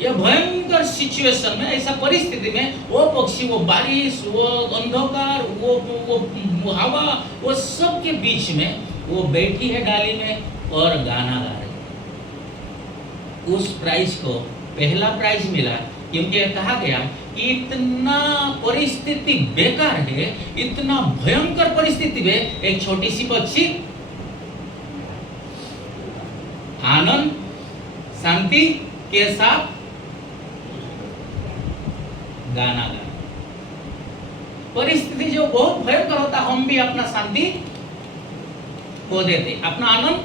यह भयंकर सिचुएशन में, ऐसा परिस्थिति में वो पक्षी, वो बारिश, वो अंधकार, वो हवा, वो सब के बीच में वो बैठी है डाली में और गाना गा रही है। उस प्राइज को पहला प्राइज मिला क्योंकि कहा गया कि इतना परिस्थिति बेकार है, इतना भयंकर परिस्थिति में एक छोटी सी पक्षी आनंद शांति के साथ गाना गा। परिस्थिति जो बहुत भयंकर होता, हम भी अपना शांति खो देते, अपना आनंद,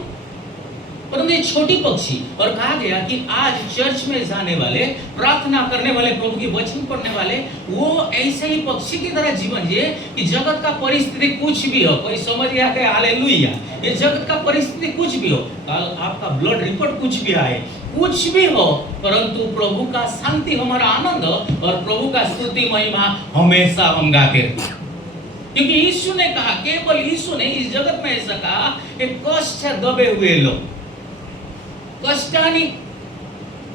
परंतु ये छोटी पक्षी, और कहा गया कि आज चर्च में जाने वाले, प्रार्थना करने वाले, प्रभु की वचन पढ़ने वाले, वो ऐसे ही पक्षी की तरह जीवन जिए कि जगत का परिस्थिति कुछ भी हो, कोई समझ गया कि हालेलुया, ये जगत का परिस्थिति कुछ भी हो, कल आपका ब्लड रिपोर्ट कुछ भी आए, कुछ भी हो, परंतु प्रभु का शांति हमारा आनंद और प्रभु का स्तुति महिमा हमेशा हम गाते रहे। क्योंकि यीशु ने कहा, केवल यीशु ने इस जगत में ऐसा कहा कि कष्ट दबे हुए लोग, कष्टाने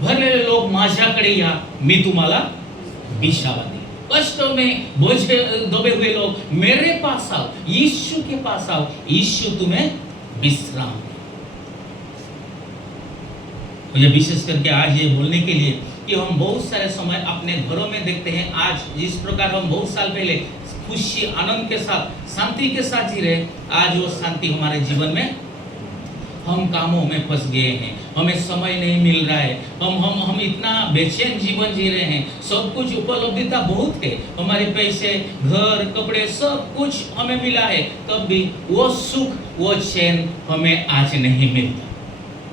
भरलेले लोग माझ्याकडे या, मी तुम्हाला विश्रांती देईन। कष्टों में बोझे दबे हुए लोग मेरे पास आओ, यीशु के पास आओ, यीशु तुम्हें विश्राम दे। मुझे विशेष करके आज ये बोलने के लिए कि हम बहुत सारे समय अपने घरों में देखते हैं, आज जिस प्रकार हम बहुत साल पहले खुशी आनंद के साथ शांति के साथ जी रहे, आज वो शांति हमारे जीवन में, हम कामों में फंस गए हैं, हमें समय नहीं मिल रहा है, हम इतना बेचैन जीवन जी रहे हैं, सब कुछ उपलब्धता बहुत है, हमारे पैसे, घर, कपड़े, सब कुछ हमें मिला है, तब भी वो सुख, वो चैन हमें आज नहीं मिलता।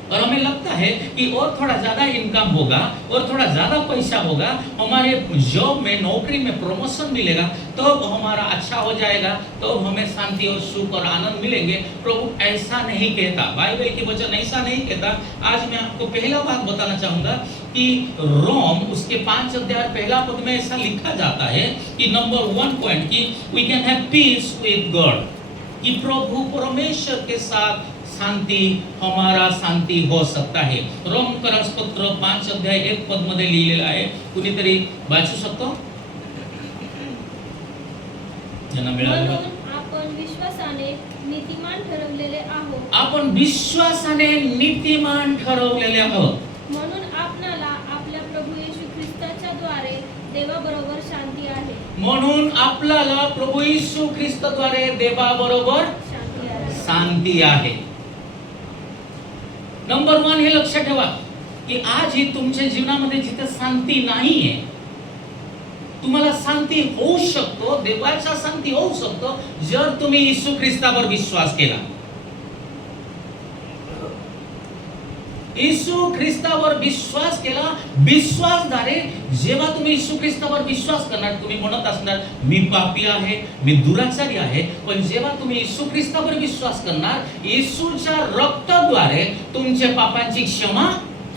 और हमें लगता है कि और थोड़ा ज्यादा इनकम होगा और थोड़ा ज्यादा पैसा होगा, हमारे जॉब में, नौकरी में प्रमोशन मिलेगा, तब हमारा अच्छा हो जाएगा, तब हमें शांति और सुख और आनंद मिलेंगे। प्रभु ऐसा नहीं कहता, बाइबल की वचन ऐसा नहीं कहता। आज मैं आपको पहला बात बताना चाहूंगा कि रोम उसके 5 अध्याय पहला पद में ऐसा लिखा जाता है कि नंबर 1 पॉइंट की we can have peace with God, कि प्रभु परमेश्वर के साथ शांती, हमारा शांती हो सकता है। रोम पत्र 5 अध्याय 1 पद मध्ये लिहिलेलं आहे, कुणीतरी वाचू शकतो? ज्यांना मिळालं, आपण विश्वासाने नीतिमान ठरवलेले आहोत, आपण विश्वासाने नीतिमान ठरवलेले आहोत, म्हणून आपणाला आपल्या प्रभू येशू ख्रिस्ताच्या द्वारे देवाबरोबर शांती आहे, म्हणून आपल्याला प्रभू येशू ख्रिस्ताद्वारे देवाबरोबर शांती आहे। नंबर 1 हे लक्षात ठेवा की आज ही तुमच्या जीवनामध्ये जिथे शांती नाहीये, तुम्हाला शांती होऊ शकतो, देवाचा शांती होऊ शकतो जर तुम्ही येशू ख्रिस्तावर विश्वास केला। येशू ख्रिस्तावर विश्वास केला, विश्वासद्वारे जेव्हा तुम्ही येशू ख्रिस्तावर विश्वास करणार, तुम्ही म्हणत असणार मी पापी आहे, मी दुराचारी आहे, पण जेव्हा तुम्ही येशू ख्रिस्तावर विश्वास करणार, येशूच्या रक्ताद्वारे तुमच्या पापांची क्षमा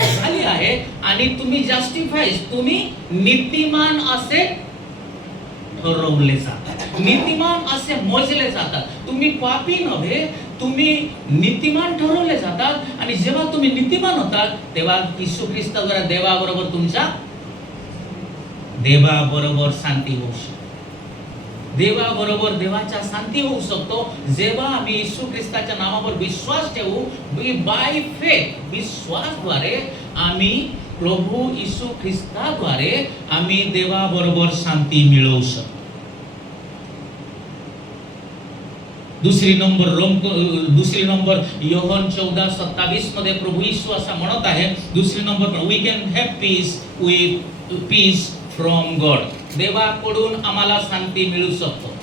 झाली आहे आणि तुम्ही जस्टिफाइड, तुम्ही नीतिमान असे ठरवले जातात, नीतिमान असे मोजले जातात। तुम्ही पापी नव्हे, तुम्ही नीतिमान ठरवले जातात आणि जेव्हा तुम्ही नीतिमान होतात तेव्हा येशू ख्रिस्ताद्वारे देवाबरोबर तुमच्या देवाबरोबर शांती होऊ शकते, देवाबरोबर देवाचा शांती होऊ शकतो जेव्हा आम्ही येशू ख्रिस्ताच्या नावावर विश्वास ठेवू। बाय फेथ, विश्वासद्वारे आम्ही प्रभू येशू ख्रिस्ताद्वारे आम्ही देवाबरोबर शांती मिळवू शकतो। दुसरी नंबर योहन 14:27 मध्ये प्रभू येशू असा म्हणत आहे, दुसरी number we can have peace from God, देवाकडून आम्हाला शांती मिळू शकतो।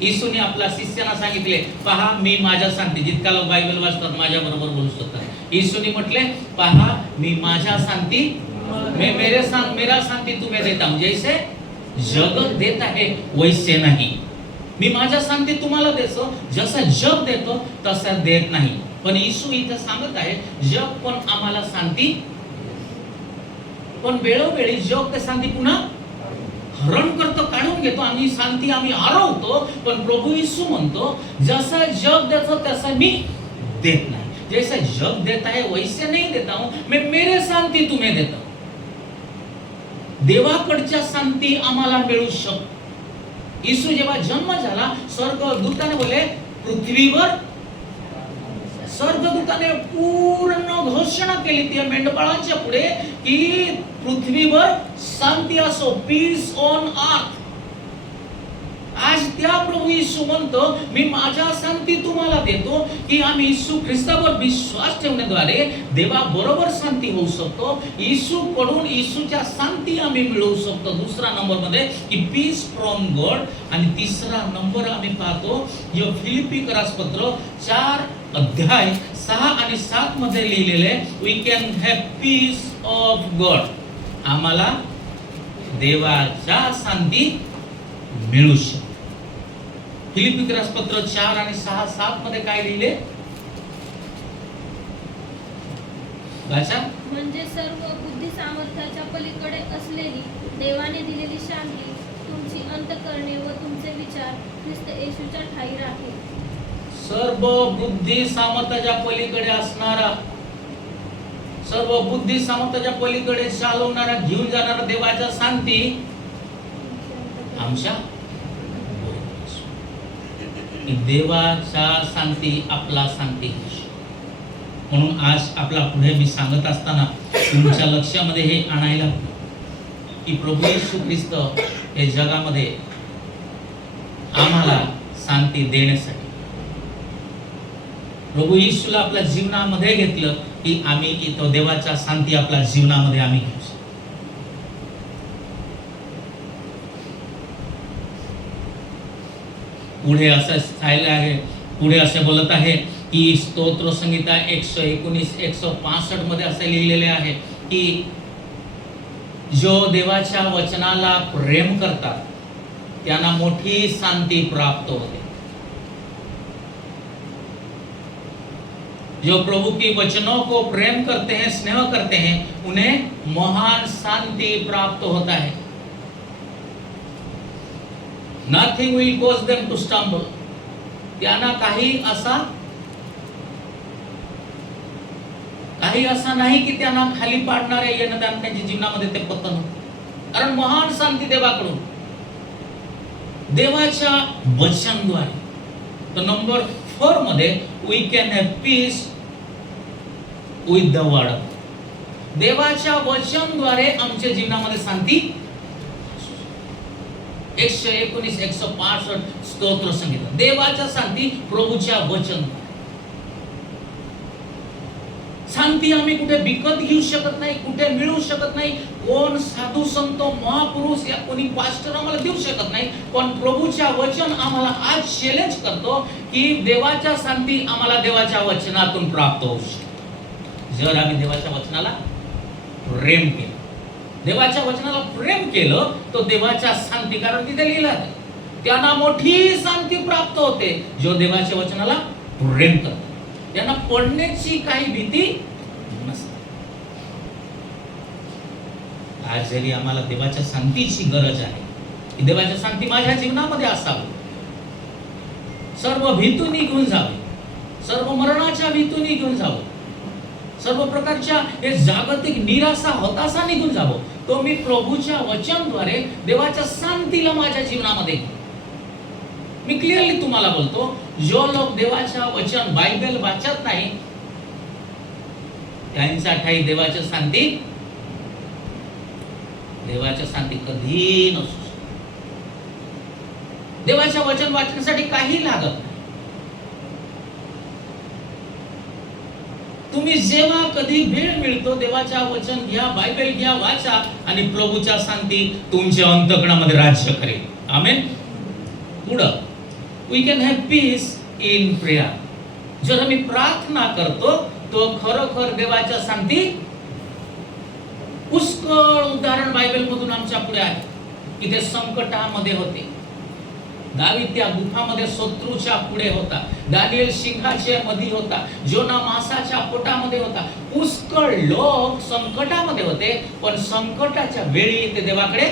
येशूने आपल्या शिष्यांना सांगितले, पहा मी माझ्या शांती, जितका लोक बायबल वाचतात माझ्या बरोबर बोलू शकतात, येशूने म्हटले पहा मी माझ्या शांती, मेरा शांति तुम्हें देता हूं, जैसे जगत देता है वैसे नहीं। मी माझ्या शांती तुम्हाला देतो, जसा जग देतो तसा देत नाही। पण येशू इथे सांगत आहे जग पण आम्हाला शांती, पण वेळोवेळी जग ते शांती पुन्हा हरण करतो, काढून घेतो, आम्ही शांती आम्ही हरवतो। पण प्रभू येशू म्हणतो जसा जग देतो तसा मी देत नाही, जैसा जग देता है वैसे नहीं देता हूं, मैं मेरे शांति तुम्हें देता हूं। देवाकडच्या शांती आम्हाला मिळू शकते. येशू जेव्हा जन्म झाला, स्वर्गदूताने बोले पृथ्वीवर, स्वर्गदूताने पूर्ण घोषणा केली त्या मेंढपाळांच्या पुढे की पृथ्वीवर शांती असो, पीस ऑन अर्थ. आज त्या प्रभू येशू म्हणतो, मी माझ्या शांती तुम्हाला देतो, की आम्ही येशू ख्रिस्तावर विश्वास ठेवण्याद्वारे देवाबरोबर शांती होऊ शकतो. येशूकडून येशूच्या शांती आम्ही मिळवू शकतो. दुसरा नंबर मध्ये की पीस फ्रॉम गॉड. आणि तिसरा नंबर आम्ही पाहतो जो फिलिपिकरास पत्र 4 अध्याय 6 आणि 7 मध्ये लिहिलेले, we can have peace of God. आम्हाला देवाच्या शांती मिळू शकते. फिलिपिकरास पत्र 4 आणि 6 7 मध्ये काय लिहिले वाचा? म्हणजे सर्व बुद्धी सामर्थ्याच्या पलीकडे असलेली देवाने दिलेली शांती तुमची अंतःकरणे व तुमचे विचार ख्रिस्त येशूच्या ठायी राहील. सर्व बुद्धी सामर्थ्याच्या पलीकडे असणारा, सर्व बुद्धी सामर्थ्याच्या पलीकडे चालवणारा, घेऊन जाणारा देवाच्या शांती आमच्या देवाच्या शांती आपला शांती. म्हणून आज आपला पुढे मी सांगत असताना तुमच्या लक्षामध्ये हे आणायला की प्रभू येशू ख्रिस्त हे जगामध्ये आम्हाला शांती देण्यासाठी, प्रभू येशूला आपल्या जीवनामध्ये घेतलं की आम्ही इथं देवाच्या शांती आपल्या जीवनामध्ये आम्ही घेऊ शकतो. पुढे असं सांगितलं आहे, पुढे असे बोलत आहे की स्तोत्र संहिता 119 165 मध्ये असे लिहिलेले आहे की जो देवाच्या वचनाला प्रेम करतात त्यांना मोठी शांती प्राप्त होते. जो प्रभु की वचनों को प्रेम करते हैं, स्नेह करते हैं, उन्हें महान शांति प्राप्त होता है. Nothing will cause them to stumble. त्यांना काही असा नाही की त्यांना खाली पाडणारे येणं त्यांच्या जीवनामध्ये ते पतन होतं. कारण महान शांती देवाकडून, देवाच्या वचनद्वारे. तर नंबर 4 मध्ये we can have peace with the word. देवाच्या वचनद्वारे आमच्या जीवनामध्ये शांती. 119 165 स्तोत्र संगीत देवाच्या शांती प्रभूच्या वचन. शांती आम्ही कुठे विकत घेऊ शकत नाही, कुठे मिळू शकत नाही. कोण साधू संत महापुरुष या कोणी पास्टर आम्हाला देऊ शकत नाही. पण प्रभूच्या वचन आम्हाला आज चॅलेंज करतो की देवाच्या शांती आम्हाला देवाच्या वचनातून प्राप्त होऊ शकते. जर आम्ही देवाच्या वचनाला प्रेम केलं, देवाच्या वचनाला प्रेम केलं तो देवाच्या शांती, कारण तिथे लिहिलं आहे त्यांना मोठी शांती प्राप्त होते जो देवाच्या वचनाला प्रेम करतात. त्यांना पडण्याची काही भीती नसते. आज जरी आम्हाला देवाच्या शांतीची गरज आहे की देवाच्या शांती माझ्या जीवनामध्ये असावी, सर्व भीती निघून जावी, सर्व मरणाच्या भीती निघून जावं, सर्व प्रकारच्या हे जागतिक निराशा हताशा निघून जावं, तो मी प्रभूच्या वचनद्वारे देवाच्या शांतीला माझ्या जीवनामध्ये. मी क्लिअरली तुम्हाला बोलतो, जो लोक देवाच्या वचन बायबल वाचत नाही त्यांच्या ठाई देवाच्या शांती कधी नसू. देवाच्या वचन वाचण्यासाठी काही लागत नाही. तुम्ही जेव्हा कधी वेळ मिळतो देवाच्या वचन घ्या, बायबल घ्या, वाचा आणि प्रभूच्या शांती तुमच्या अंतःकरणामध्ये राज्य करेल. आमेन. पुढं we can have peace in prayer. जर आम्ही प्रार्थना करतो तो खरोखर देवाच्या शांती. पुष्कळ उदाहरण बायबल मधून आमच्या पुढे आहे की ते संकटामध्ये होते. दावीद त्या गुफामध्ये शत्रूच्या पुढे होता, दानिएल सिंहाच्या मध्ये होता, जोना मासाच्या पोटामध्ये होता. पुष्कळ लोक संकटामध्ये होते, पण संकटाच्या वेळी ते देवाकडे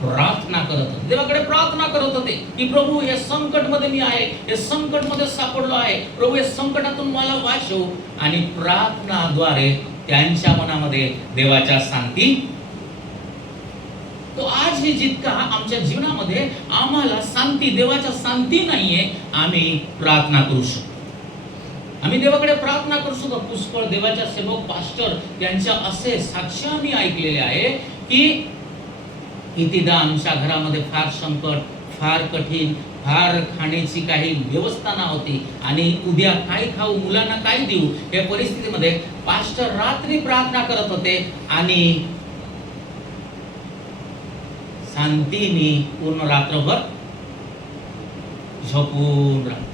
प्रार्थना करत होते. देवाकडे प्रार्थना करत होते की प्रभू हे संकट मध्ये मी आहे, हे संकट मध्ये सापडलो आहे, प्रभू हे संकटातून मला वाचव. आणि प्रार्थनाद्वारे त्यांच्या मनामध्ये देवाच्या शांती तो आजही जितका आमच्या जीवनामध्ये आम्हाला शांती, देवाच्या शांती नाहीये, आम्ही प्रार्थना करू शकतो. आम्ही देवाकडे प्रार्थना करू शकतो. पुष्कळ देवाच्या सेवक पास्टर यांच्या असे साक्ष आम्ही ऐकलेले आहे की कितीदा आमच्या घरामध्ये फार संकट, फार कठीण, फार खाण्याची काही व्यवस्था नव्हती आणि उद्या काय खाऊ, मुलांना काय देऊ, या परिस्थितीमध्ये पास्टर रात्री प्रार्थना करत होते आणि शांतीने पूर्ण रात्रभर झोपून राहत.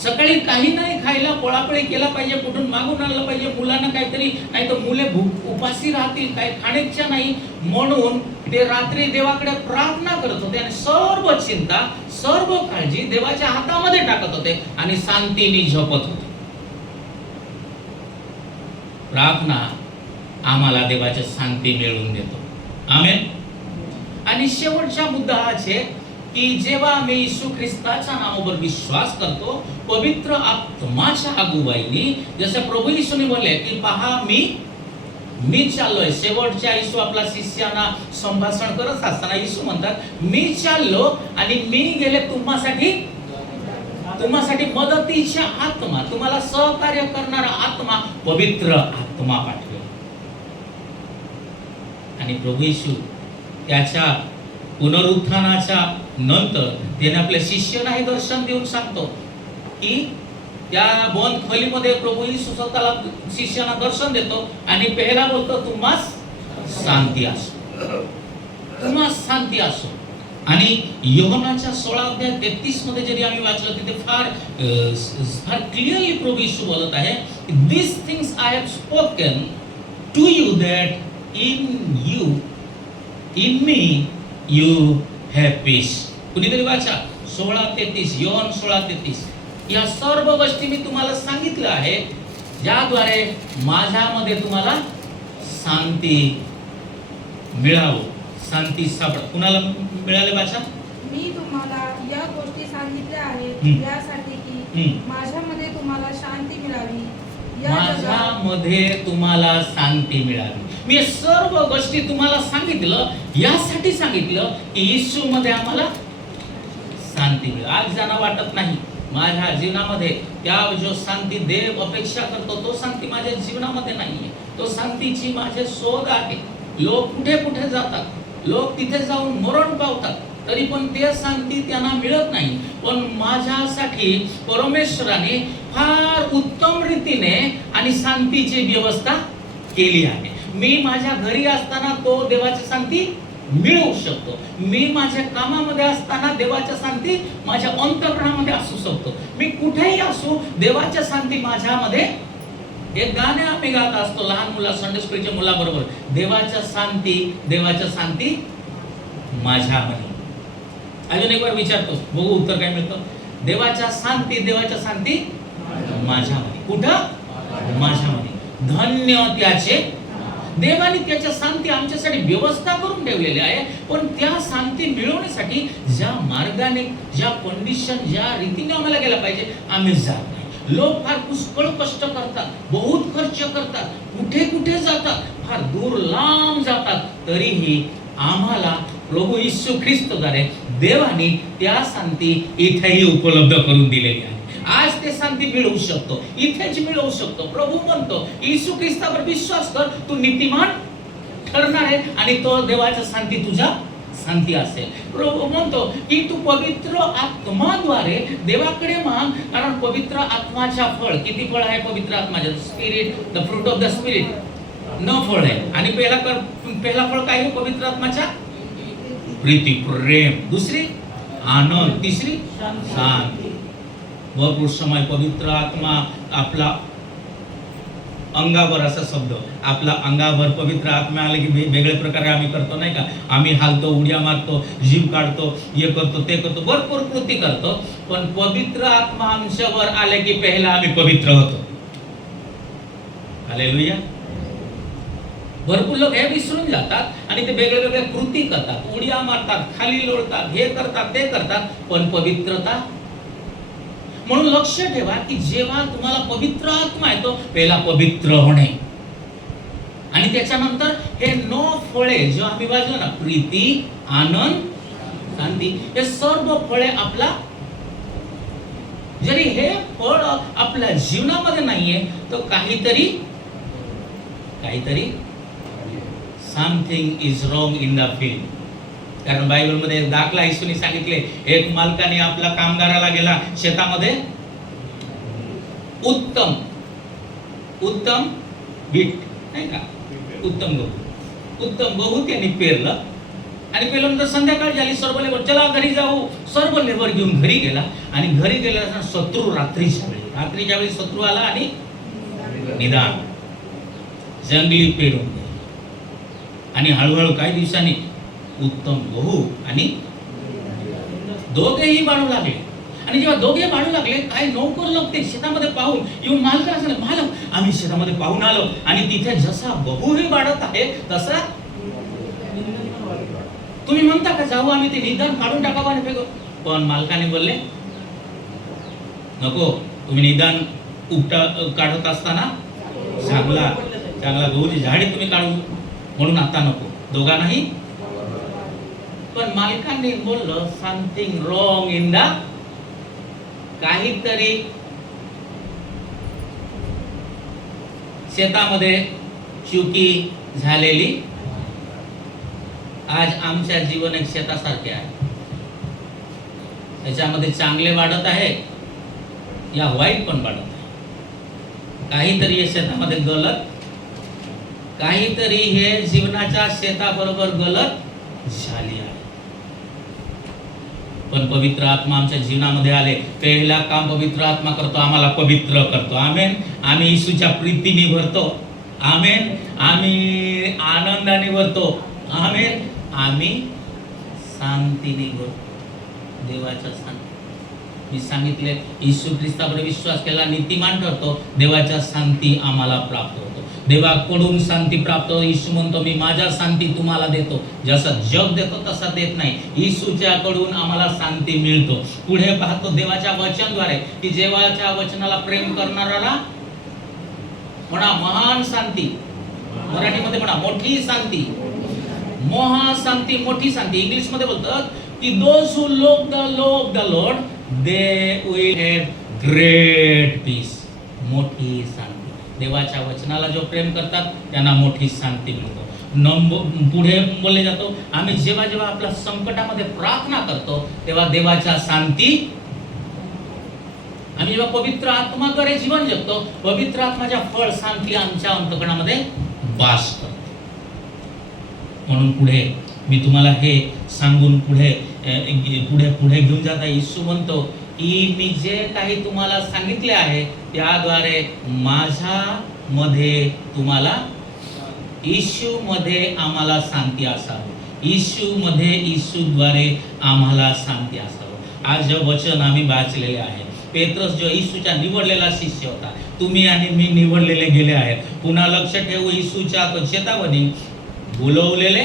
सकाळी काही नाही खायला, पोळापोळी केला पाहिजे, कुठून मागून आणलं पाहिजे, मुलांना काहीतरी, नाही तर मुले उपाशी राहतील, काही खाण्याच्या नाही, म्हणून ते रात्री देवाकडे प्रार्थना करत होते आणि सर्व चिंता, सर्व काळजी देवाच्या हातामध्ये टाकत होते आणि शांतीने झोपत होते. प्रार्थना आम्हाला देवाची शांती मिळवून देतो. आमेन. आणि शेवटचा मुद्दा हाच आहे की जेव्हा आम्ही येशू ख्रिस्ताच्या नावावर विश्वास करतो, पवित्र आत्माच्या अगुवाईने, जसे प्रभू येशूने बोलले की पहा मी चाललोय. शेवटच्या येशू आपल्या शिष्यांना संभाषण करत असताना येशू म्हणतात मी चाललो आणि मी गेले तुम्हासाठी मदतीच्या आत्मा, तुम्हाला सहकार्य करणारा आत्मा, पवित्र आत्मा पाठवेल. आणि प्रभू येशू त्याच्या पुनरुत्थानाच्या नंतर त्याने आपल्या शिष्यांना हे दर्शन देऊन सांगतो की त्या बंद खोलीमध्ये प्रभू येशू स्वतःला शिष्यांना दर्शन देतो आणि पहिला बोलतो तुम्हास शांती असो, तुम्हास शांती असो. आणि योहानाच्या 16:33 मध्ये जरी आम्ही वाचलं तिथे फार क्लिअरली प्रभू येशू बोलत आहे, this things I have spoken to you that in me you have peace. कुणीतरी वाचा 16:33, योहान 16:33. या सर्व गोष्टी मी तुम्हाला सांगितलं आहे ज्याद्वारे माझ्यामध्ये तुम्हाला शांती मिळावं, शांती सापड. कुणाला मिळाले वाचा? मी तुम्हाला या गोष्टी सांगितल्या आहेत यासाठी की माझ्यामध्ये तुम्हाला शांती मिळावी, माझ्यामध्ये तुम्हाला शांती मिळावी. मी सर्व गोष्टी तुम्हाला सांगितलं यासाठी सांगितलं की येशू मध्ये आम्हाला शांती मिळेल. आज ज्यांना वाटत नाही माझ्या जीवनामध्ये त्या जो शांती देव अपेक्षा करतो तो शांती माझ्या जीवनामध्ये नाहीये, तो शांतीची माझे शोध आहे. लोक कुठे कुठे जातात, लोक तिथे जाऊन मरण पावतात, तरी पण ते शांती त्यांना मिळत नाही. पण माझ्यासाठी परमेश्वराने फार उत्तम रीतीने आणि शांतीची व्यवस्था केली आहे. मी माझ्या घरी असताना तो देवाची शांती मिळवू शकतो. मी माझ्या कामामध्ये असताना देवाच्या शांती माझ्या अंतःकरणामध्ये असू शकतो. मी कुठेही असू देवाच्या शांती माझ्यामध्ये. एक गाणे आम्ही गात असतो लहान मुला, संडे स्कूलच्या मुलाबरोबर, देवाच्या शांती माझ्यामध्ये. अजून एक वेळ विचारतो, बघू उत्तर काय मिळतं. देवाच्या शांती माझ्यामध्ये. कुठं? माझ्यामध्ये. धन्य त्याचे देवाने त्याच्या शांती आमच्यासाठी व्यवस्था करून ठेवलेली आहे. पण त्या शांती मिळवण्यासाठी ज्या मार्गाने, ज्या कंडिशन, ज्या रीतीने आम्हाला गेला पाहिजे आम्ही जात नाही. लोक फार पुष्कळ कष्ट करतात, बहुत खर्च करतात, कुठे कुठे जातात, फार दूर लांब जातात, तरीही आम्हाला प्रभू येशू ख्रिस्ताद्वारे देवाने त्या शांती इथेही उपलब्ध करून दिलेली आहे. आज ते शांती मिळवू शकतो, इथेच मिळवू शकतो. प्रभू म्हणतो येशू ख्रिस्तावर विश्वास कर, तू नीतिमान ठरणार आहे आणि तो देवाची शांती तुझ्या शांती असेल. प्रभू म्हणतो की तू पवित्र आत्माद्वारे देवाकडे माग, कारण पवित्र आत्माचा फळ, किती फळ आहे पवित्र आत्माचे? Spirit, the fruit of the spirit 9 फळ आहे. आणि पहिला फळ काय आहे पवित्र आत्माचा? प्रीती, प्रेम. दुसरी आनंद. तिसरी शांती. भरपूर समय पवित्र आत्मा आपला अंगावर, असा शब्द, आपला अंगावर पवित्र आत्मा आले की वेगळे प्रकारे आम्ही करतो नाही का? आम्ही हालतो, उड्या मारतो, जीव काढतो, हे करतो, ते करतो, भरपूर कृती करतो. पण पवित्र आत्मा आमच्यावर आले की पहिला आम्ही पवित्र होतो. हालेलुया. भरपूर लोक हे विसरून जातात आणि ते वेगळे वेगळे कृती करतात, उड्या मारतात, खाली लोळतात, हे करतात, ते करतात, पण पवित्रता. म्हणून लक्ष ठेवा की जेव्हा तुम्हाला पवित्र आत्मा येतो, पहिला पवित्र होणे. आणि त्याच्यानंतर हे 9 फळे जो आम्ही वाचलो ना, प्रीती, आनंद, शांती, हे सर्व फळे आपला, जरी हे फळ आपल्या जीवनामध्ये नाहीये तर काहीतरी something is wrong in the field. कारण बायबलमध्ये दाखला येशूने सांगितले, एक मालकाने आपला कामगाराला गेला शेतामध्ये उत्तम बीट नाही का, उत्तम गहू त्यांनी पेरलं आणि पेरल्यानंतर संध्याकाळ झाली, सर्व लेबर चला घरी जाऊ, सर्व लेबर घेऊन घरी गेला. आणि घरी गेल्यानंतर शत्रू रात्रीच्या वेळी शत्रू आला आणि निदान जंगली पेरून गेला. आणि हळूहळू काही दिवसांनी उत्तम गहू आणि दोघेही वाढू लागले. आणि जेव्हा दोघे वाढू लागले, काही नोकर लोक ते शेतामध्ये पाहून येऊन मालकाला सांगितलं, मालक आम्ही शेतामध्ये पाहून आलो आणि तिथे जसा गहूही वाढत आहे तसा तुम्ही म्हणता का जाऊ आम्ही ते निदान काढून टाकावं आणि फेकू. पण मालकाने बोलले, नको, तुम्ही निदान काढत असताना चांगला गहूची झाडे तुम्ही काढू, म्हणून आता नको, दोघांनाही. पण मालकाने बोललं, समथिंग रॉंग इन द, काहीतरी शेतामध्ये चुकी झालेली. आज आमच्या जीवन एक शेतासारखे आहे, त्याच्यामध्ये चांगले वाढत आहे या वाईट पण वाढत आहे. काहीतरी या शेतामध्ये गलत, काहीतरी हे जीवनाच्या शेताबरोबर गलत झाली आहे. पण पवित्र आत्मा आमच्या जीवनामध्ये आले, पहिला काम पवित्र आत्मा करतो, आम्हाला पवित्र करतो. आमेन. आम्ही येशूच्या प्रीतीने भरतो. आमेन. आम्ही आनंदाने भरतो. आमेन. आम्ही शांतीने भरतो, देवाच्या शांती. मी सांगितले, येशू ख्रिस्तावर विश्वास केला नीतिमान ठरतो, देवाच्या शांती आम्हाला प्राप्त होतो. देवाकडून शांती प्राप्त होतो. येशू म्हणतो, मी माझ्या शांती तुम्हाला देतो, जसं जग देतो तसा देत नाही. येशूच्याकडून आम्हाला शांती मिळतो. पुढे पाहतो देवाच्या वचनाद्वारे की देवाच्या वचनाला प्रेम करणाऱ्याला म्हणा महान शांती, मराठीमध्ये म्हणा मोठी शांती, महाशांती, मोठी शांती. इंग्लिश मध्ये बोलतात की those who love the Lord they will have great peace. मोठी शांती. देवाच्या वचनाला जो प्रेम करतात त्यांना मोठी शांती मिळतो. पुढे बोलले जातो, आम्ही जेव्हा आपल्या संकटामध्ये प्रार्थना करतो तेव्हा देवाच्या शांती, आम्ही जेव्हा पवित्र आत्माद्वारे जीवन जगतो, पवित्र आत्माच्या फळ शांती आमच्या अंतःकरणामध्ये वास करते. म्हणून पुढे मी तुम्हाला हे सांगून पुढे घेऊन जाता, येशू म्हणतो की मी जे काही तुम्हाला सांगितले आहे त्याद्वारे माझ्यामध्ये तुम्हाला, येशूमध्ये आम्हाला शांती असावी, येशूद्वारे आम्हाला शांती असावं. आज जे वचन आम्ही वाचलेले आहे, पेत्रस जो येशूचा निवडलेला शिष्य होता, तुम्ही आणि मी निवडलेले गेले आहेत. पुन्हा लक्ष ठेवू, येशूच्या चेतावणी, बोलवलेले,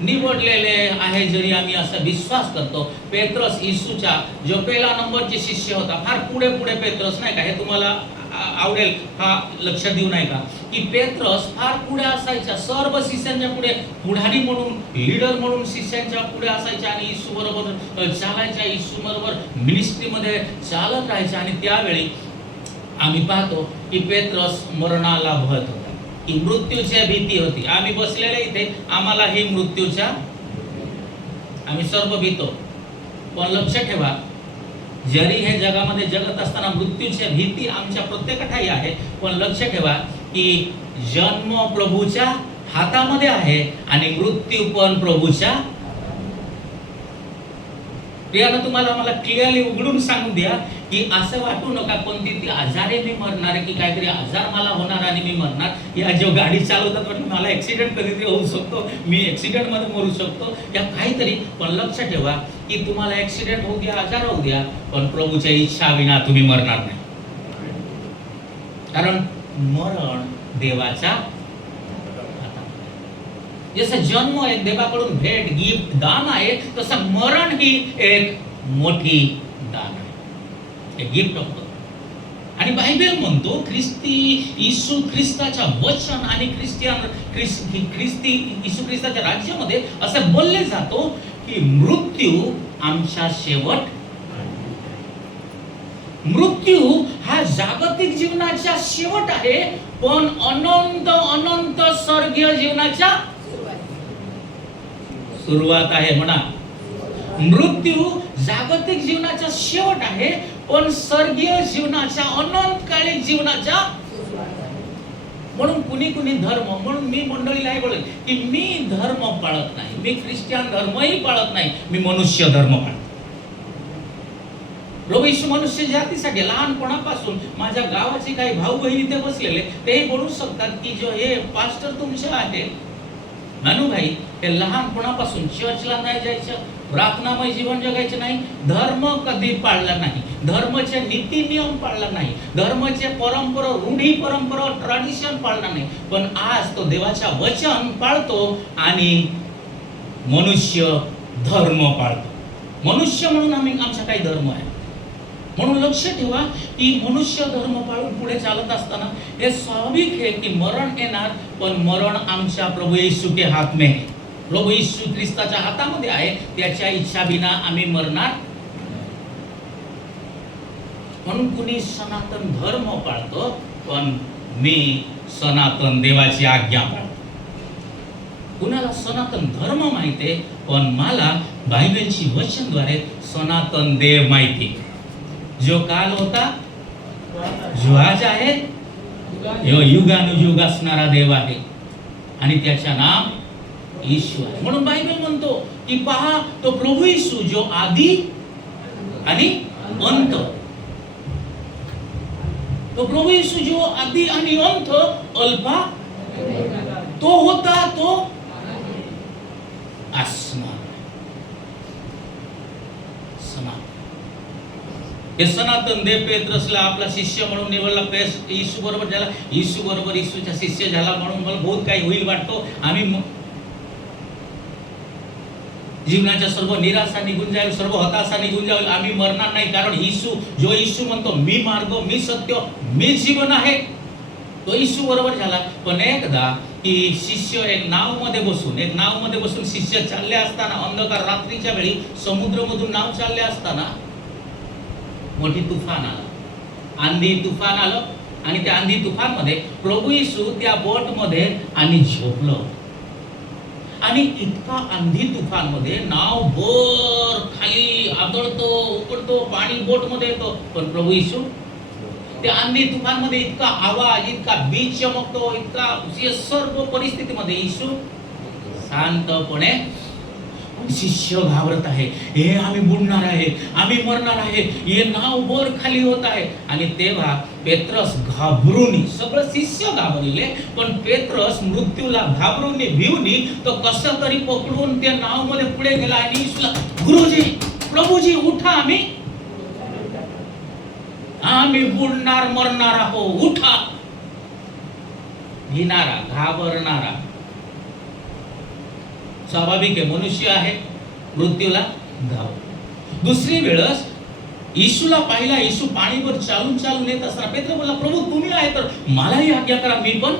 निवडलेले आहे. जरी आम्ही असा विश्वास करतो, पेत्रस येशूचा जो पहिला नंबरचे शिष्य होता, फार पुढे पेत्रस नाही का, हे तुम्हाला आवडेल हा लक्ष देऊ नाही का, की पेत्रस फार पुढे असायचा, सर्व शिष्यांच्या पुढे पुढारी म्हणून, लीडर म्हणून शिष्यांच्या पुढे असायचा आणि येशू बरोबर चालायचा, येशू बरोबर मिनिस्ट्रीमध्ये चालत राहायचा. आणि त्यावेळी आम्ही पाहतो की पेत्रस मरणाला भयत होता, की मृत्यूची भीती होती. आम्ही बसलेले इथे, आम्हाला ही मृत्यूच्या, आम्ही सर्व भीतो. पण लक्ष ठेवा, जरी हे जगामध्ये जगत असताना मृत्यूची भीती आमच्या प्रत्येकाठाई आहे, पण लक्ष ठेवा की जन्म प्रभूच्या हातामध्ये आहे आणि मृत्यू पण प्रभूच्या. प्रियानं तुम्हाला मला क्लिअरली उघडून सांगून द्या की असं वाटू नका कोणती आजारी मी मरणार की काहीतरी आजार मला होणार आणि मी मरणार. या जो गाडी चालवतात वाटतं मला ऍक्सिडेंट कधीतरी होऊ शकतो, मी ऍक्सिडेंट मध्ये मरू शकतो या काहीतरी. पण लक्ष ठेवा की तुम्हाला ऍक्सिडेंट होऊ द्या, आजार होऊ द्या, पण प्रभूच्या इच्छा विना तुम्ही मरणार नाही. कारण मरण देवाच्या, जसं जन्म एक देवाकडून भेट, गिफ्ट, दान आहे, तसं मरण ही एक मोठी दान आहे, एक गिफ्ट ऑफ गॉड. आणि बायबल म्हणतो येशू ख्रिस्ताच्या वचन आणि ख्रिस्ती येशू ख्रिस्ताच्या राज्यामध्ये असं बोलले जातो की मृत्यू आमचा शेवट. मृत्यू हा जागतिक जीवनाचा शेवट आहे, पण अनंत अनंत स्वर्गीय जीवनाचा सुरुवात आहे. म्हणा, मृत्यू जागतिक जीवनाचा शेवट आहे, पण स्वर्गीय जीवनाचा अनंतकालीन जीवनाचा. म्हणून कुणी धर्म, म्हणून मी मंडळीला हे बोलेल की मी धर्म पाळत नाही, मी ख्रिश्चन धर्मही पाळत नाही, मी मनुष्य धर्म पाळतो. प्रभू येशू मनुष्य जातीसाठी लहानपणापासून माझ्या गावाचे काही भाऊ बहिणी ते बसलेले तेही बोलू शकतात की जो हे पास्टर तुमचे आहे नानूभाई, हे लहानपणापासून चर्चला नाही जायचं, प्रार्थनामय जीवन जगायचे नाही, धर्म कधी पाळला नाही, धर्माचे नीती नियम पाळला नाही, धर्माचे परंपरा रूढी परंपरा ट्रॅडिशन पाळला नाही, पण आज तो देवाच्या वचन पाळतो आणि मनुष्य धर्म पाळतो. मनुष्य म्हणून आमचा काही धर्म आहे. म्हणून लक्ष ठेवा की मनुष्य धर्म पाळून पुढे चालत असताना हे स्वाभाविक आहे की मरण येणार, पण मरण आमच्या प्रभू येशू के हात में, प्रभू येशू ख्रिस्ताच्या हातामध्ये आहे, त्याच्या इच्छा बिना आम्ही मरणार. म्हणून कुणी सनातन धर्म पाळतो, पण मी सनातन देवाची आज्ञा पाळतो. कुणाला सनातन धर्म माहिती, पण मला बायबलची वचनद्वारे सनातन देव माहिती. जो काल होता, जो आज आहे, युगानुयुग असणारा देव आहे आणि त्याचे नाम येशू आहे. म्हणून बायबल म्हणतो की पहा, तो प्रभू येशू जो आदी आणि अंत, तो प्रभू येशू जो आदी आणि अंत, अल्फा, तो होता तो असणार. हे सनातन देव पेत्रसला आपला शिष्य म्हणून निवडला, येशू बरोबर झाला, येशू बरोबर येशूचा शिष्य झाला. म्हणून मला बहुत काही होईल वाटतो. आम्ही जीवनाच्या सर्व निराशा निघून जाईल, सर्व हताशा निघून जाईल, आम्ही मरणार नाही, कारण जो येशू म्हणतो मी मार्ग, मी सत्य, मी जीवन आहे, तो येशू बरोबर झाला. पण एकदा की शिष्य एक नाव मध्ये बसून शिष्य चालले असताना, अंधकार रात्रीच्या वेळी समुद्रामधून नाव चालले असताना मोठी तुफान आलं, आंधी तुफान आलं आणि त्या आंधी तुफान मध्ये प्रभू येशू त्या बोट मध्ये आणि झोपलं. आणि इतका आंधी तुफान मध्ये नाव वर खाली आदळतो, उकडतो, पाणी बोट मध्ये येतो, पण प्रभू येशू त्या आंधी तुफान मध्ये इतका आवाज, इतका बीज चमकतो, इतका सर्व परिस्थितीमध्ये येशू शांतपणे. शिष्य घाबरत आहे, हे आम्ही बुडणार आहे, आम्ही मरणार आहे, हे नाव वर खाली होत आहे. आणि तेव्हा पेत्रस घाबरून, सगळं शिष्य घाबरले, पण पेत्रस मृत्यूला घाबरून भिवून तो कसं तरी पकडून त्या नाव मध्ये पुढे गेला आणि येशूला, गुरुजी, प्रभूजी उठा, आम्ही बुडणार, मरणार आहोत, उठा. भिणारा, घाबरणारा स्वाभाविक आहे, मनुष्य आहे, मृत्यूला घाबर. दुसरी वेळस येशूला पाहिला, येशू पाणीवर चालून येत असताना पेत्र बोलला, प्रभू तुम्ही आहे तर मलाही आज्ञा करा, मी पण.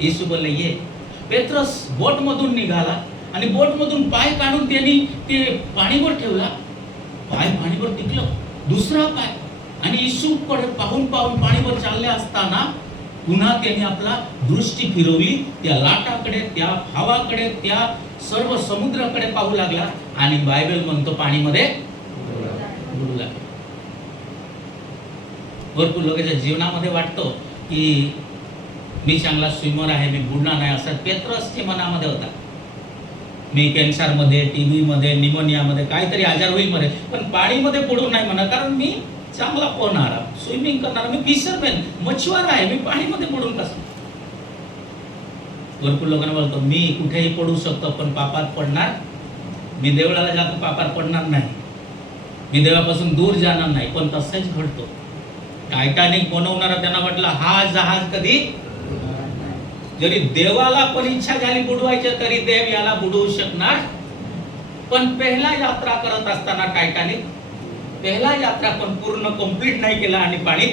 येशू बोलले ये. पेत्रस बोट मधून निघाला आणि बोट मधून पाय काढून त्यांनी ते पाणीवर ठेवला, पाय पाणीवर टिकलं, दुसरा पाय, आणि येशू कडे पाहून पाणीवर चालले असताना पुन्हा त्यांनी आपला दृष्टी फिरवली, त्या लाटाकडे, त्या भावाकडे, त्या सर्व समुद्राकडे पाहू लागला आणि बायबल म्हणतो पाणीमध्ये बुडू लागला. भरपूर लोकांच्या जीवनामध्ये वाटतो की मी चांगला स्विमर आहे, मी बुडणार नाही, असं पेत्रसच्या मनामध्ये होता. मी कॅन्सर मध्ये, टीबी मध्ये, निमोनिया मध्ये, काहीतरी आजार होईल मध्ये, पण पाणीमध्ये बुडू नाही म्हणा, कारण मी चांगला पोहणारा, स्विमिंग करणारा, मी फिशरमॅन, मच्छीमार आहे, मी पाणीमध्ये बुडून कसं. भरपूर लोकांना बोलतो मी कुठेही पडू शकतो, पण पापात पडणार, मी देवळाला जातो, पापात पडणार नाही, मी देवापासून दूर जाणार नाही. पण तसंच घडतो. टायटॅनिक बनवणारा त्यांना वाटलं हा जहाज कधी, जरी देवाला पण इच्छा झाली बुडवायची तरी देव याला बुडवू शकणार. पण पहिला यात्रा करत असताना टायटॅनिक, पहिला यात्रा पण पूर्ण कंप्लीट नाही केला आणि पाणी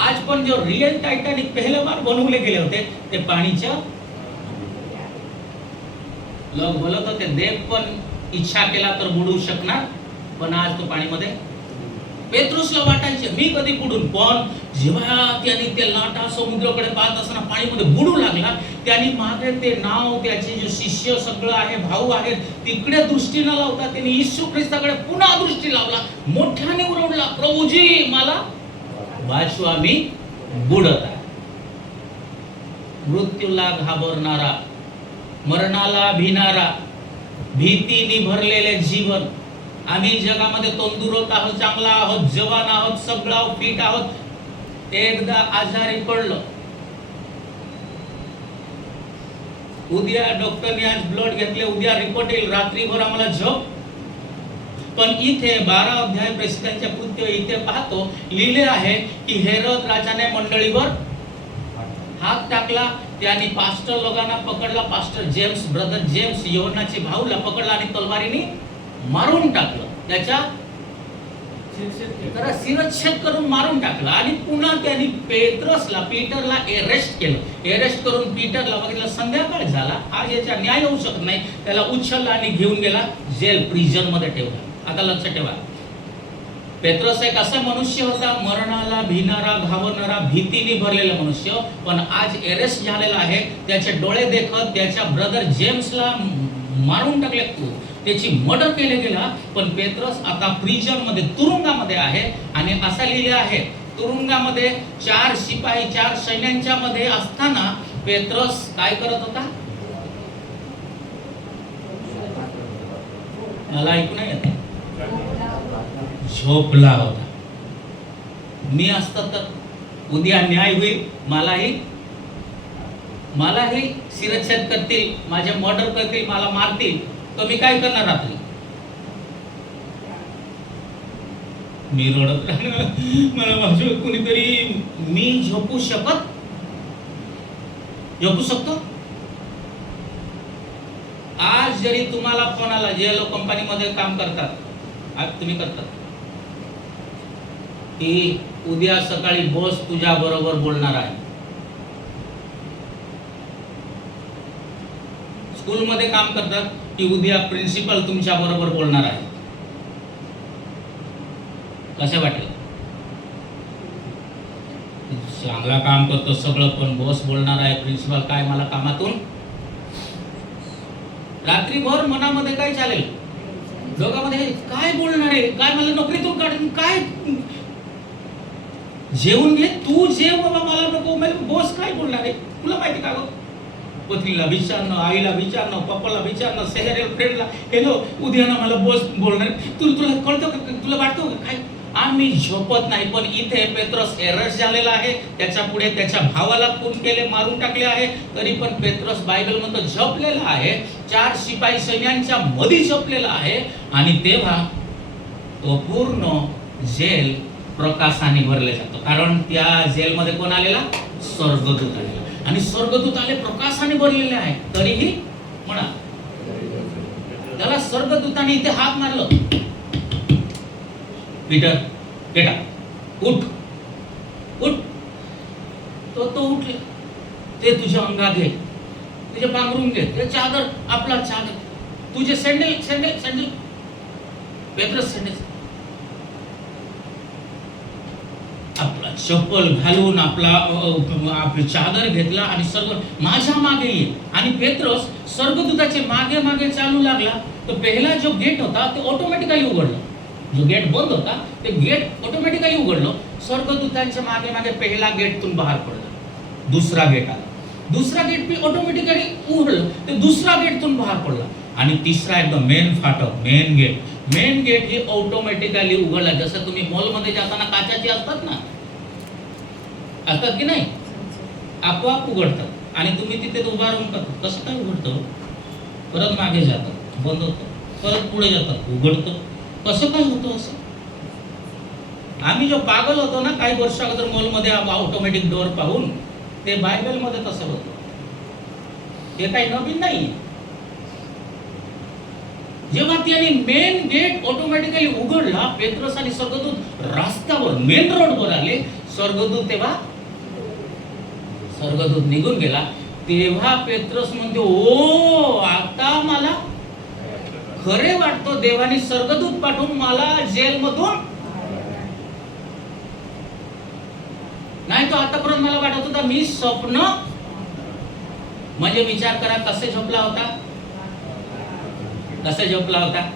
आज पण जो रियल टायटॅनिक पहिल्या बार बनवले गेले होते ते पाणीच्या, लोक बोलत होते देव पण इच्छा केला तर बुडू शकणार, पण आज तो पाणीमध्ये, पेत्रुसला वाटायचे मी कधी बुडून, पण जेव्हा त्याने ते लाटा समुद्राकडे पाहत असताना पाणीमध्ये बुडू लागला, त्याने मागे ते नाव, त्याचे जे शिष्य सगळं आहे, भाऊ आहेत, तिकडे दृष्टी न लावता त्याने येशू ख्रिस्ताकडे पुन्हा दृष्टी लावला, मोठ्याने ओरडला, प्रभूजी मला वाचवा, मी बुडत आहे. मृत्यूला घाबरणारा, मरणाला भिणारा, भीतीने भरलेले जीवन, आम्ही जगामध्ये तंदुरुस्त आहोत, चांगला आहोत, जवान आहोत, सगळं आहोत, फिट आहोत, एकदा आजारी पडलो, उद्या डॉक्टरने आज ब्लड घेतले, उद्या रिपोर्ट येईल, रात्रीभर आम्हाला झोप. पण इथे 12 अध्याय प्रेसिडेंटच्या कृत्य इथे पाहतो, लिहिले आहे की हेरोद राजाने मंडळीवर हात टाकला, त्याने पास्टर लोकांना पकडला, पास्टर जेम्स, ब्रदर जेम्स, योहन्नाचे भाऊला पकडला आणि तलवारीने मारून टाकलं, त्याच्या शिरच्छेद करून मारून टाकला. आणि पुन्हा त्यांनी पीटरला अरेस्ट केलं, अरेस्ट करून पीटरला बघितलं, संध्याकाळ झाला, आज याचा न्याय होऊ शकत नाही, त्याला उचलला आणि घेऊन गेला जेल, प्रिझन मध्ये ठेवला. आता लक्षात ठेवा, पेत्रस एक असा मनुष्य होता, मरणाला भिणारा, घाबरणारा, भीतीने भरलेला मनुष्य, पण आज अरेस्ट झालेला आहे, त्याचे डोळे देखत त्याच्या ब्रदर जेम्सला मारून टाकले, त्याची मर्डर केले गेला. पण पेत्रस आता प्रिझन मध्ये, तुरुंगामध्ये आहे. आणि असं लिहिले आहे, तुरुंगामध्ये 4 शिपाई, 4 सैन्यांच्या मध्ये असताना पेत्रस काय करत होता, मला ऐकू नाही येत, झोपला होता. मी असतं तर उद्या न्याय होईल, मलाही शिरच्छेद करतील, माझे मर्डर करतील, मला मारतील, तर मी काय करणार रात्री, मी रडत राहणार, मला माझं कुणीतरी, मी झोपू शकतो. आज जरी तुम्हाला फोन आला, जे लोक कंपनीमध्ये काम करतात, आज तुम्ही करतात, की उद्या सकाळी बॉस तुझ्या बरोबर बोलणार आहे, स्कूलमध्ये काम करतात की उद्या प्रिन्सिपल तुमच्या बरोबर बोलणार आहे, कसे वाटेल, चांगला काम करतो सगळं, पण बॉस बोलणार आहे, प्रिन्सिपल काय मला कामातून, रात्रीभर मनामध्ये काय चालेल, दोघांमध्ये काय बोलणार आहे, काय मला नोकरीतून काढून, काय जेवून घे, तू जेव बाबा, मला नको, बॉस काय बोलणार आहे, तुला माहिती का गं, पत्नीला विचारणं, आईला विचारणं, पप्पाला विचारणं, शेजारी फ्रेंडला, हॅलो उद्या ना मला बॉस बोलणार, तुला कळतं का, तुला वाटतं का काय, आम्ही झोपत नाही. पण इथे पेत्रस अरेस्ट झालेला आहे, त्याच्या पुढे त्याच्या भावाला खून केले, मारून टाकले आहे, तरी पण पेत्रस बायबल मध्ये झोपलेला आहे, 4 शिपाई सैन्यांच्या मध्ये झोपलेला आहे. आणि तेव्हा तो पूर्ण जेल प्रकाशाने भरले जातो, कारण त्या जेलमध्ये कोण आलेला, स्वर्गदूत आलेला, आणि स्वर्गदूत आले, प्रकाशाने भरलेले आहे, तरीही म्हणा त्याला स्वर्गदूताने इथे हात मारलं, पीटर बेटा उठ उठ, तो उठले, ते तुझ्या अंगात घे, तुझे पांघरून घे, ते चादर, आपला चादर, तुझे सँडल, पेत्रस सँडल, आपला चप्पल घालून आपली चादर घेतला आणि सर्व माझ्या मागे ये. आणि पेत्रस स्वर्गदूताचे मागे मागे चालू लागला. तर पहिला जो गेट होता ते ऑटोमॅटिकली उघडलं, जो गेट बंद होता ते गेट ऑटोमॅटिकली उघडलं. स्वर्गदूतांच्या मागे मागे पहिला गेटतून बाहेर पडला, दुसरा गेट आला, दुसरा गेट भी ऑटोमॅटिकली उघडलं, ते दुसरा गेटतून बाहेर पडला. आणि तिसरा एकदम मेन फाटक, मेन गेट हे ऑटोमॅटिकली उघडला. जसं तुम्ही मॉलमध्ये जाताना काचाची असतात ना, असतात की नाही, आपोआप उघडतात आणि तुम्ही तिथे उभा राहून करता. कसं काय उघडतं, परत मागे जातात, बंद होतं, परत पुढे जातात, उघडतं. कसं काय होतं असं? आम्ही जो पागल होतो ना काही वर्ष अगोदर मॉलमध्ये ऑटोमॅटिक डोअर पाहून, ते बायबलमध्ये तसं होतं. हे काही नवीन नाही. जेव्हा त्याने मेन गेट ऑटोमॅटिकली उघडला, पेत्रस आणि स्वर्गदूत रस्त्यावर मेन रोडवर आले. स्वर्गदूत तेव्हा स्वर्गदूत निघून गेला, तेव्हा पेत्रस म्हणतो, ओ आता मला खरे वाटतो, देवाने स्वर्गदूत पाठवून मला जेलमधून, नाही तो आतापर्यंत मला वाटत होता मी स्वप्न. म्हणजे विचार करा कसे झोपला होता, कसे झोपला होता.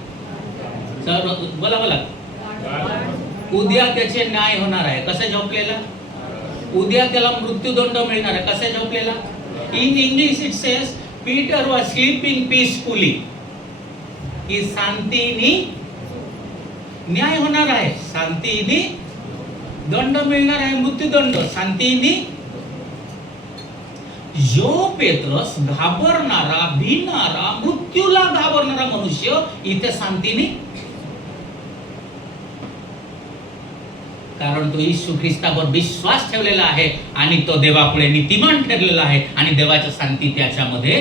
बोला बोला. उद्या त्याचे न्याय होणार आहे. कसे झोपलेला. उद्या त्याला मृत्यूदंड मिळणार आहे. कसे झोपलेला. In English it says Peter was sleeping peacefully, की शांतीने न्याय होणार आहे, शांतीने दंड मिळणार आहे, मृत्यूदंड शांतीने. जो पेत्रस घाबरणारा, भिणारा, मृत्यूला घाबरणारा मनुष्य इथे शांतीने, कारण तो येशू ख्रिस्तावर विश्वास ठेवलेला आहे आणि तो देवापुढे नीतिमान ठरलेला आहे आणि देवाची शांती त्याच्यामध्ये.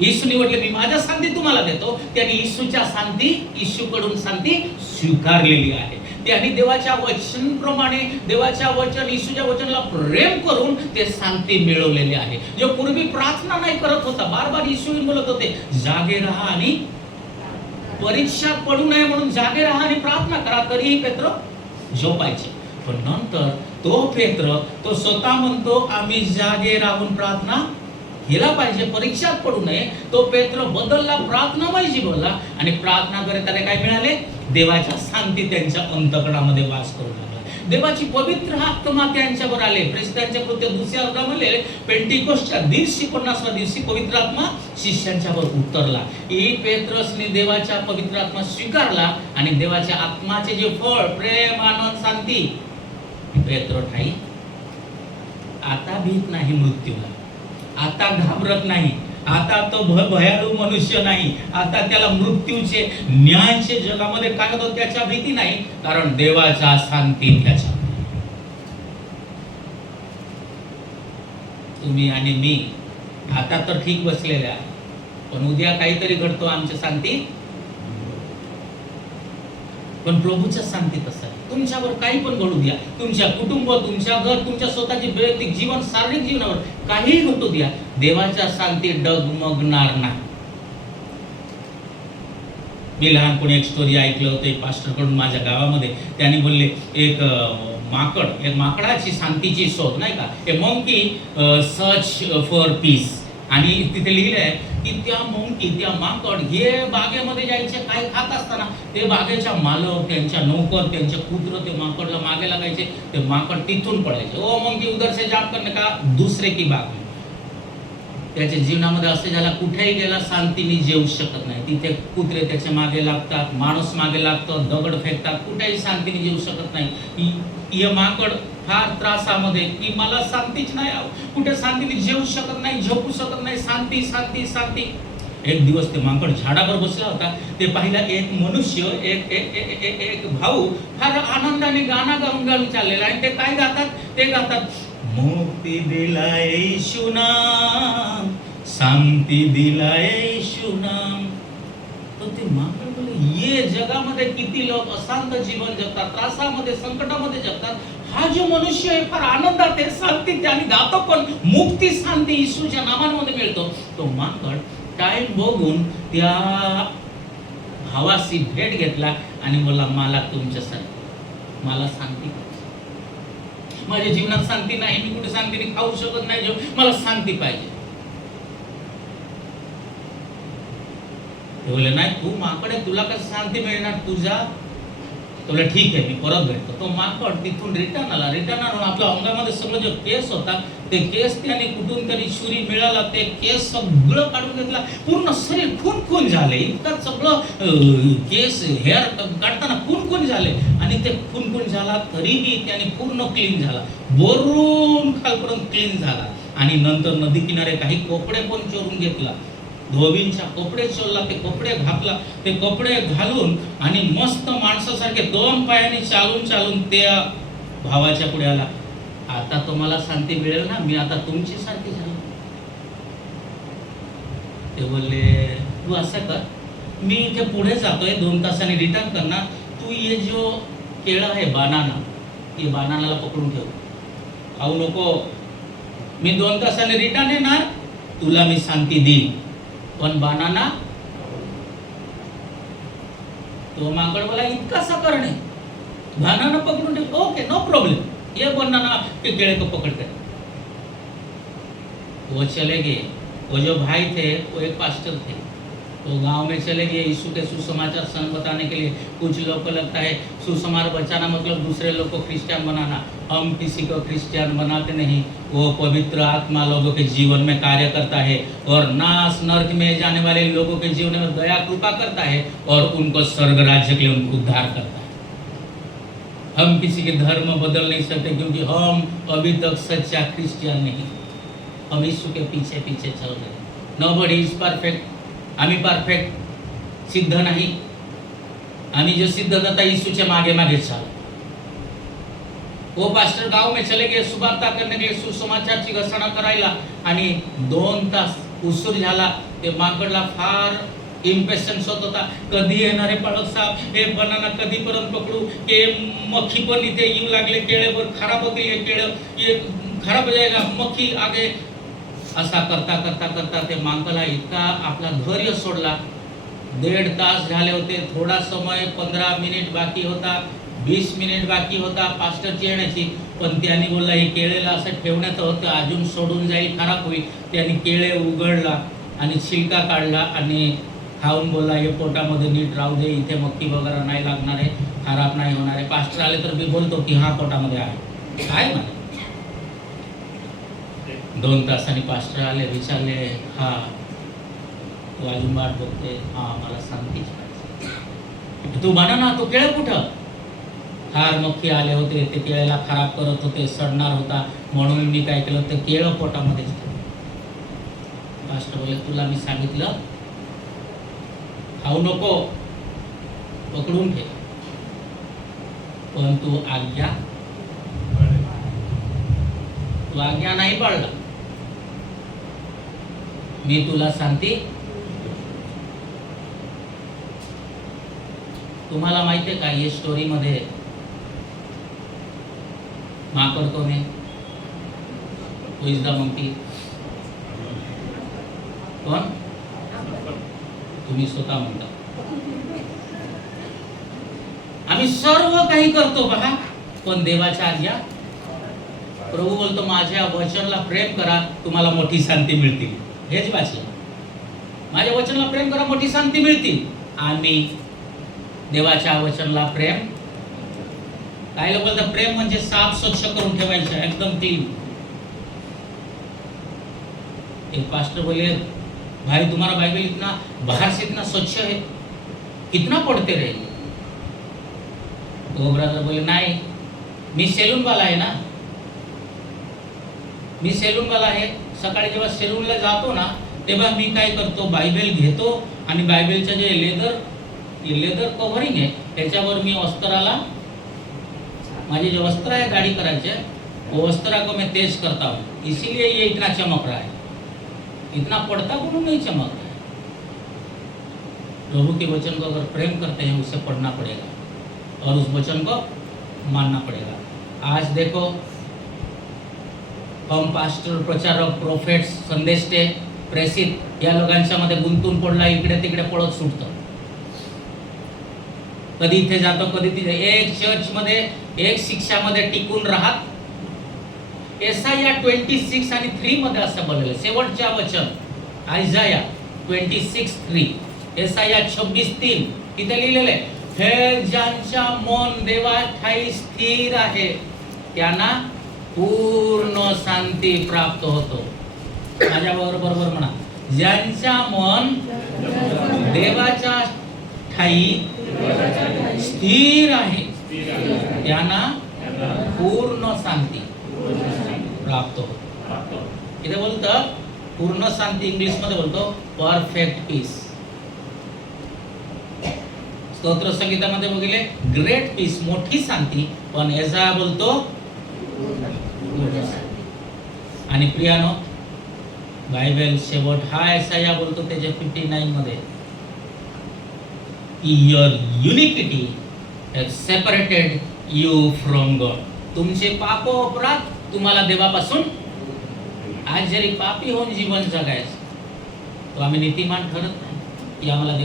येशू निवडले, मी माझ्या शांती तुम्हाला देतो. त्याने येशूच्या शांती, येशूकडून शांती स्वीकारलेली आहे. त्यांनी देवाच्या वचनप्रमाणे, देवाच्या वचन, येशूच्या वचनाला प्रेम करून ते शांती मिळवलेली आहे. जो पूर्वी प्रार्थना नाही करत होता, बार बार येशू बोलत होते, जागे राहा आणि परीक्षात पडू नये म्हणून जागे राहा आणि प्रार्थना करा, तरीही पेत्र झोपायचे. पण नंतर तो पेत्र तो स्वतः म्हणतो, आम्ही जागे राहून प्रार्थना केला पाहिजे, परीक्षात पडू नये. तो पेत्र बदलला, प्रार्थनामय जीवला आणि प्रार्थना करत त्याला काय मिळाले. देवाच्या शांती त्यांच्या अंतःकरणामध्ये वास करू लागला. देवाची पवित्र आत्मा त्यांच्यावर आले. प्रेरितांच्या कृत्य 2 अध्यायामध्ये पेंटिकोस्टच्या 150व्या दिवशी पवित्र आत्मा शिष्यांच्यावर उतरला. ई पेत्रसने देवाच्या पवित्र आत्मा स्वीकारला आणि देवाच्या आत्माचे जे फळ, प्रेम, आनंद, शांती, पेत्र ठाई आता भीत नाही मृत्यूला, आता घाबरत नाही, आता तो भयाळू मनुष्य नाही. आता त्याला मृत्यूचे, न्यायाचे जगामध्ये काय होतं त्याच्या भीती नाही, कारण देवाचा शांती त्याच्या. तुम्ही आणि मी आता तर ठीक बसलेले आहे, पण उद्या काहीतरी घडतो आमची शांती. पण प्रभूच्या शांती तसं आहे. तुमच्यावर काही पण घडू द्या, तुमच्या कुटुंब, तुमच्या घर, तुमच्या स्वतःचे वैयक्तिक जीवन, शारीरिक जीवनावर काही घडू द्या, देवाच्या शांती डगमगणार नाही. मी लहानपणी एक स्टोरी ऐकलं होतं एक पास्टरकडून माझ्या गावामध्ये. त्यांनी बोलले, एक माकडाची शांतीची शोध, नाही का, ए मंकी सर्च फॉर पीस. आणि तिथे लिहिलं आहे की त्या माकड हे बागेमध्ये जायचे, काय खात असताना ते बागेच्या मालक, त्यांच्या नौकर, त्यांचे पुत्र ते माकडला मागे लागायचे. ते माकड तिथून पडायचे. ओ मंकी उधर से जाप करने का, दुसरे की बाग. त्याच्या जीवनामध्ये असं झाला, कुठेही गेला शांतीने जेवू शकत नाही. तिथे कुत्रे त्याच्या मागे लागतात, माणूस मागे लागतो, दगड फेकतात, कुठेही शांतीने जेवू शकत नाही. हे माकड फार त्रासामध्ये, की मला शांतीच नाही, कुठे शांतीने जेवू शकत नाही, झोपू शकत नाही, शांती शांती शांती. एक दिवस ते माकड झाडावर बसला होता. ते पाहिला एक मनुष्य, एक भाऊ फार आनंदाने गाणं गाऊन चाललेला. आणि ते काय गातात, ते गातात, मुक्ती दिलाय येशू नाम, शांती दिलाय येशू नाम. तो ते माकड बोले, ये जगामध्ये किती लोक अशांत जीवन जगतात, त्रासामध्ये, संकटामध्ये जगतात. हा जो मनुष्य आहे फार आनंदात आहे, शांती त्याने गातो, पण मुक्ती शांती येशूच्या नामामध्ये मिळतो. तो माकड टाइम बघून त्या भावाशी भेट घेतला आणि बोलला, मला तुमच्यासाठी, मला शांती पाहिजे. माझ्या जीवनात शांती नाही, मी कुठे शांतीने खाऊ शकत नाही, मला शांती पाहिजे. ते बोलले, नाही तू माकड आहे, तुला कसं शांती मिळणार, तुझा. तुला ठीक आहे, मी परत भेटतो. तो माकड तिथून रिटर्न आला. रिटर्न आणून आपल्या अंगामध्ये सगळं जो केस होता, ते केस त्याने कुठून तरी छुरी मिळाला, ते केस सगळं काढून घेतला. पूर्ण शरीर खून झाले, इतकं सगळं केस हेअर काढताना खून झाले. आणि ते खून झाला तरीही त्याने पूर्ण क्लीन झाला, वरून खालपर्यंत क्लीन झाला. आणि नंतर नदी किनारे काही कपडे पण चोरून घेतला, धोबींच्या कपडे चोरला, ते कपडे घातला. ते कपडे घालून आणि मस्त माणसासारखे 2 पायाने चालून त्या भावाच्या पुढे आला. आता तुम्हाला शांती मिळेल ना, मी आता तुमची सारखी झालो. ते बोलले, तू असं कर, मी इथे पुढे जातोय, 2 तासांनी रिटर्न करणार. तू ये जो केळं आहे, बनाना, की बानानाला पकडून ठेव, खाऊ नको, मी 2 तासाने रिटर्न येणार, तुला मी शांती देईन, पण बानाना. तो माकड़ बोला इतका सा करणे, बानाना पकड़ून ठेव, ओके नो प्रॉब्लम, ये बनाना के केड़े को पकड़ते. वो चले गए. वो जो भाई थे वो एक पास्टर थे, तो गांव में चले गए यीशु के सुसमाचार सन बताने के लिए. कुछ लोग को लगता है सुसमाचार बचाना मतलब दूसरे लोग को क्रिश्चियन बनाना. हम किसी को क्रिश्चियन बनाते नहीं, वो पवित्र आत्मा लोगों के जीवन में कार्य करता है और नाश नरक में जाने वाले लोगों के जीवन में दया कृपा करता है और उनको स्वर्ग राज्य के लिए उनको उद्धार करता है. हम किसी के धर्म बदल नहीं सकते क्योंकि हम अभी तक सच्चा क्रिश्चियन नहीं. हम यीशु के पीछे पीछे चल रहे हैं. Nobody is perfect. आम्ही परफेक्ट सिद्ध नाही. आम्ही जो सिद्ध करता यीशुच्या मागे मागे चाल. वो पास्टर गाव में चले गए सुवार्ता करने के लिए, सुसमाचारची घोषणा करायला, आणि 2 तास उशीर झाला. ते माकडला फार इम्पेशन्स होत होता. कधी येणारे पालक साहेब, हे बनाना कधीपर्यंत पकडू, हे मक्खी पण इथे येऊ लागले, केळेवर खराब होतील, हे केळं ये खराब हो जाएगा, मक्खी आगे. असा करता करता करता ते मांकला इतका आपला धैर्य सोडला. 1.5 तास झाले होते. थोडा समय 15 मिनिट बाकी होता, 20 मिनिट बाकी होता पास्टरची येण्याची, पण त्यांनी बोलला हे केळेला असं ठेवण्यात होतं, अजून सोडून जाईल, खराब होईल. त्यांनी केळे उघडला आणि छिलका काढला आणि खाऊन बोलला हे पोटामध्ये नीट राहू दे, इथे मक्खी वगैरे नाही लागणार आहे, खराब नाही होणार आहे. पास्टर आले तर मी बोलतो की हा पोटामध्ये आहे काय म्हणे. 2 तासांनी पास्टर आले, विचारले हा तू अजून वाट बघते, हा मला शांतीच पाहिजे, तू म्हणा ना तो केळ कुठं. फार मक्खी आले होते, ते केळेला खराब करत होते, सडणार होता, म्हणून मी काय केलं ते केळ पोटामध्येच ठेवलं. पास्टर बोले तुला मी सांगितलं खाऊ नको, पकडून ठेव, पण तू आज्ञा नाही पाळला, मी तुला शांती. तुम्हाला माहिती आहे का या स्टोरी मध्ये माकड कोण आहे? हु इज द मंकी? कोण? तुम्ही स्वतः म्हणता. आम्ही सर्व काही करतो पहा, पण देवाच्या आज्ञा. प्रभू बोलतो माझ्या वचनाला प्रेम करा, तुम्हाला मोठी शांती मिळतील. हेच वाचलं, माझ्या वचनाला प्रेम करा, मोठी शांती मिळतील. आम्ही देवाच्या वचनाला प्रेम, काही लोक बोलतात प्रेम म्हणजे साफ स्वच्छ करून ठेवायचं, एकदम क्लीन. एक पास्टर बोले भाई तुम्हारा बाइबल इतना बाहर से इतना स्वच्छ है, कितना पढ़ते रहे. तो ब्रदर बोले नाही, मी सेलून वाला आहे ना, मी सेलून वाला आहे. सकाळी जेव्हा सेलूनला जातो ना तेव्हा मी काय करतो, बायबल घेतो आणि बायबलचं जे लेदर कव्हरिंग आहे त्याच्यावर मी वस्त्राला, माझे जो वस्त्र है गाड़ी कराचे, वो वस्त्र को मैं तेज करता हूँ, इसीलिए ये इतना चमक रहा है. इतना पढ़ता बोलूँ नहीं चमक रहा है. प्रभु के वचन को अगर प्रेम करते हैं उसे पढ़ना पड़ेगा और उस वचन को मानना पड़ेगा. आज देखो हम पास्टर, प्रचारक, प्रोफेट्स, संदेष्टे, प्रेसित या लोकांच्या मध्ये गुंतून पडला, इकडे तिकडे पळत सुटतो. कधी इथे जातो, कधी तिथे. एक चर्च मध्ये, एक शिक्षामध्ये टिकून राहत. एसाया 26 आणि 3 मध्ये असं बोललेलं, शेवटच्या वचन आयजाया 26:3, एसाया 26:3 तिथे लिहिलेलं आहे, हे ज्यांच्या मन देवाठाई स्थिर आहे त्यांना पूर्ण शांती प्राप्त होतो. माझ्या बरोबर म्हणा, ज्यांच्या मन देवाच्या ठाई स्थिर आहे त्यांना पूर्ण शांती प्राप्त होतो. इथे बोलतं पूर्ण शांती, इंग्लिश मध्ये बोलतो परफेक्ट पीस. स्तोत्र संगीतामध्ये बघितले ग्रेट पीस, मोठी शांती, पण याचा बोलतो पूर्ण शांती. आणि प्रियानो बायबल शेवट हा एसाया बोलतो त्याच्या 59 मध्ये, your unity has separated you from God. तुमचे पाप व अपराध तुम्हाला देवापासून, आज जरी पापी होऊन जीवन जगायचं तो आम्ही नीतिमान ठरत नाही की आम्हाला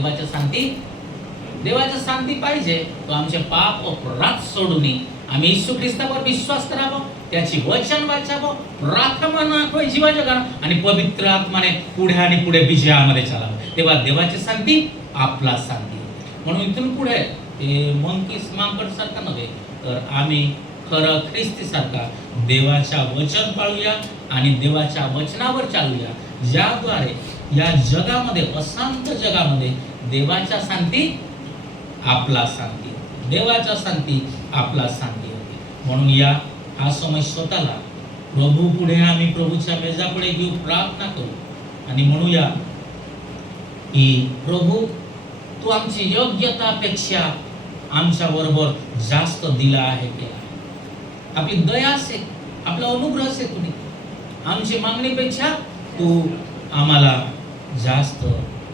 देवाच्या शांती पाहिजे, तो आमचे पाप व अपराध सोडून आम्ही येशू ख्रिस्तावर विश्वास करावा, त्याची वचन वाचावं, प्रार्थना जीवन जगावं आणि पवित्र आत्माने पुढे आणि पुढे विजयामध्ये चालावं, तेव्हा देवाची शांती आपला शांती होते. म्हणून इथून पुढे ते मंकीस माकड सारखा नव्हे, तर आम्ही खरं ख्रिस्ती सारखा देवाच्या वचन पाळूया आणि देवाच्या वचनावर चालूया, ज्याद्वारे या जगामध्ये, अशांत जगामध्ये देवाच्या शांती आपला शांती, देवाच्या शांती आपला शांती होती. म्हणून या हा समय स्वतःला प्रभू पुढे आम्ही प्रभूच्या मेजापुढे घेऊ, प्रार्थना करू आणि म्हणूया की प्रभू तू आमची योग्यतापेक्षा आमच्या बरोबर जास्त दिला आहे, केला. आपली दया असेल, आपला अनुग्रह असेल, तुम्ही आमची मागणीपेक्षा तू आम्हाला जास्त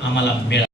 आम्हाला मिळा.